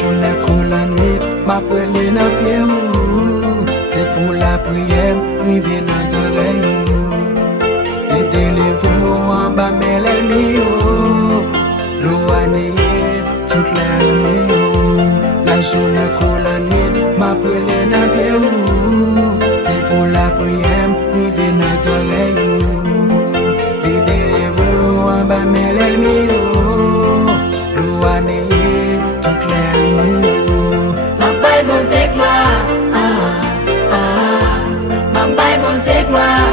journée que la nuit, m'appelle na pied ou. C'est pour la prière, oui viens dans oreilles. Et délivre en bas mais l'ennemi l'ouane toute l'ennemi. La journée que la nuit, m'appelle na pied ou. C'est pour la prière, oui viens dans oreilles. Et délivre en bas mais l'ennemi l'ouane toute l'ennemi. Ma Bible c'est gloire, ma Bible c'est gloire,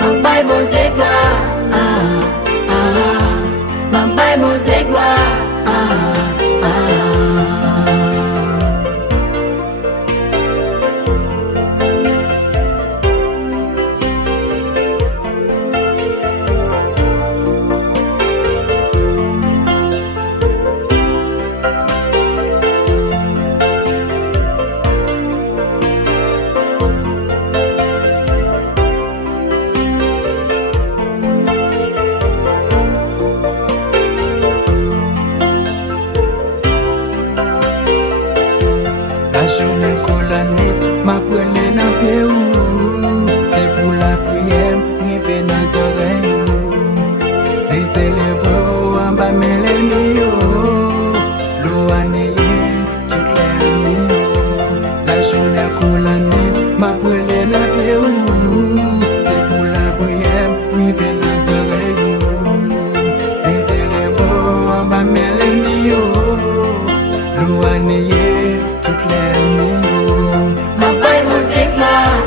ma Bible c'est gloire, ma Bible c'est gloire. La journée que la nuit, m'appelle na pied ou. C'est pour la prière, oui viens dans oreilles. Les téléphones en bas mais l'ennemi l'ouane toute l'ennemi. La journée que la nuit, m'appelle na pied ou. C'est pour la prière, oui viens dans oreilles. Les téléphones en bas mais l'ennemi l'ouane toute l'ennemi. Ma Bible c'est gloire,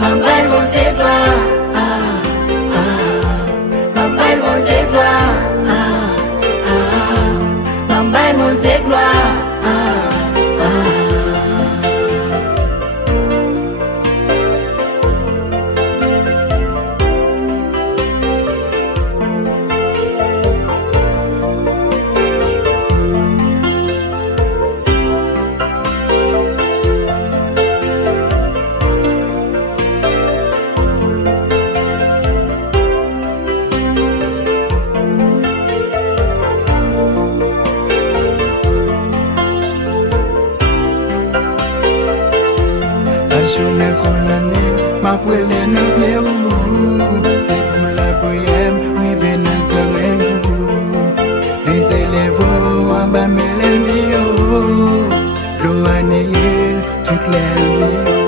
ma Bible c'est gloire, ma Bible c'est gloire, ma Bible c'est gloire. La journée que la nuit, m'appelle na pied ou. C'est pour la prière, oui viens dans oreilles. Les téléphones en bas mais l'ennemi l'ouane toute l'ennemi.